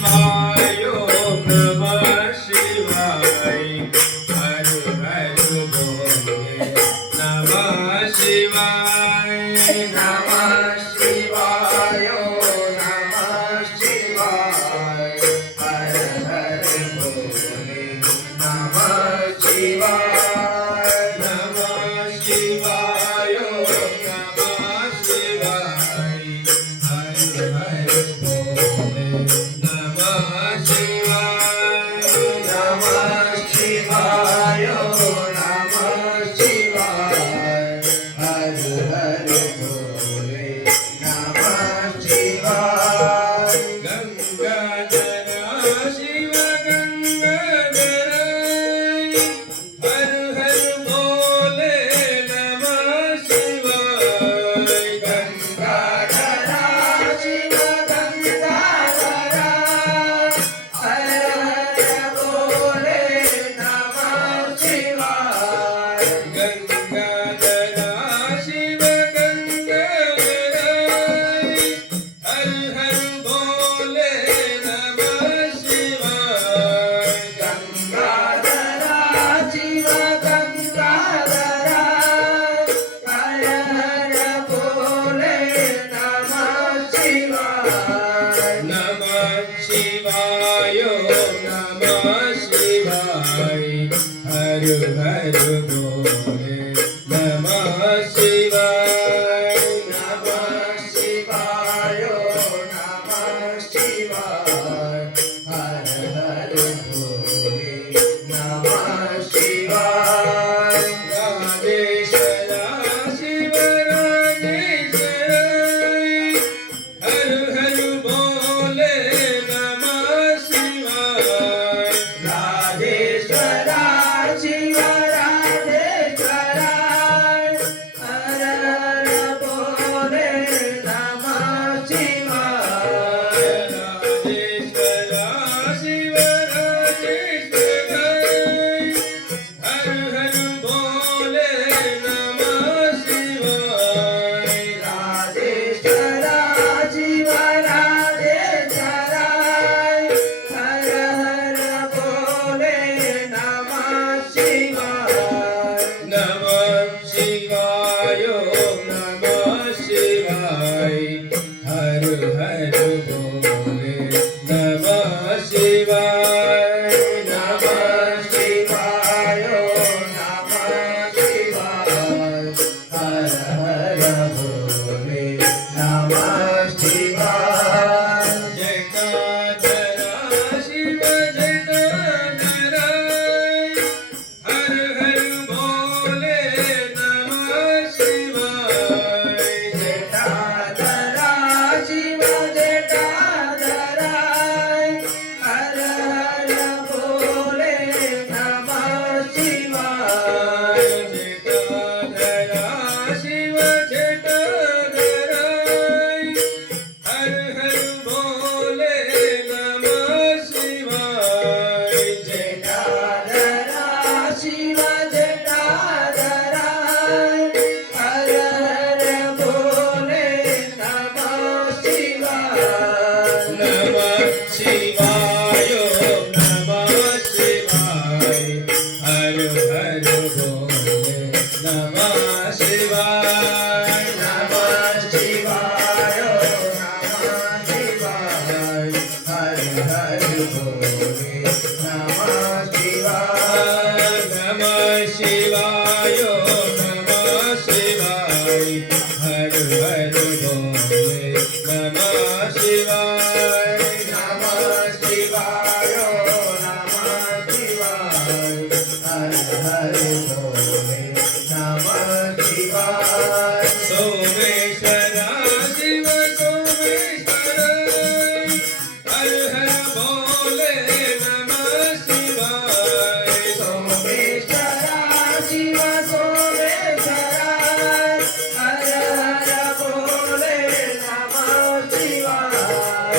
शिवाय ओम नमः शिवाय हर हर बोले नमः शिवाय नमः शिवाय नमः शिवाय हर हर बोले नमः शिवाय नमः शिवाय नमः शिवाय हर हर बोले नमः शिवाय नमः शिवाय नमः शिवाय हर हर बोले नमः शिवाय गंगाधर शिव गंगाधर हर हर बोले नमः शिवाय गंगाधर शिव गंगाधर हर हर बोले नमः शिवाय गंगाधर शिव गंगाधर हर हर बोले नमः शिवाय गंगाधर शिव गंगाधर हर हर बोले नमः शिवाय नमः शिवाय नमः शिवाय हर हर बोले नमः शिवाय नमः शिवाय नमः शिवाय हर हर बोले नमः शिवाय राजेश्वर शिव राजेश्वर हर हर बोले नमः शिवाय राजेश्वर शिव राजेश्वर हर हर बोले नमः शिवाय राजेश्वर शिव राजेश्वर हर हर बोले नमः शिवाय राजेश्वर शिव राजेश्वर हर हर बोले नमः शिवाय नमः शिवाय नमः शिवाय हर हर बोले नमः शिवाय नमः शिवाय नमः शिवाय हर हर बोले नमः शिवाय जटाधर शिव जटाधर हर हर बोले नमः शिवाय जटाधर शिव जटाधर हर हर बोले नमः शिवाय जटाधर शिव जटाधर हर हर बोले नमः शिवाय जटाधर शिव जटाधर हर हर बोले नमः शिवाय नमः शिवाय नमः शिवाय हर हर बोले नमः शिवाय नमः शिवाय नमः शिवाय हर हर बोले नमः शिवाय नमः शिवाय नमः शिवाय हर हर बोले नमः शिवाय नमः शिवाय नमः शिवाय हर हर बोले नमः शिवाय सोमेश्वर शिव सोमेश्वर हर हर बोले नमः शिवाय सोमेश्वर शिव सोमेश्वर हर हर बोले नमः शिवाय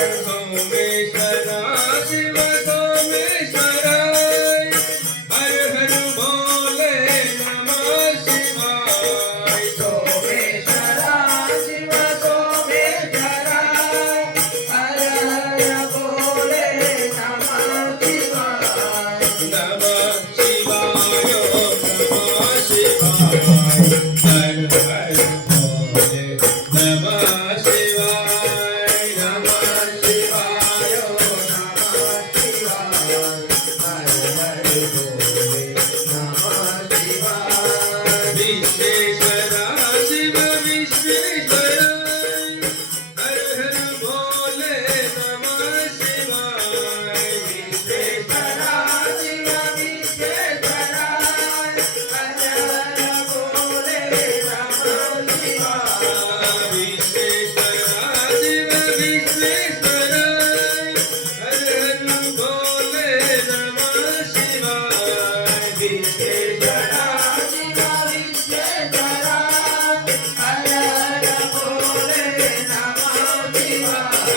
Hare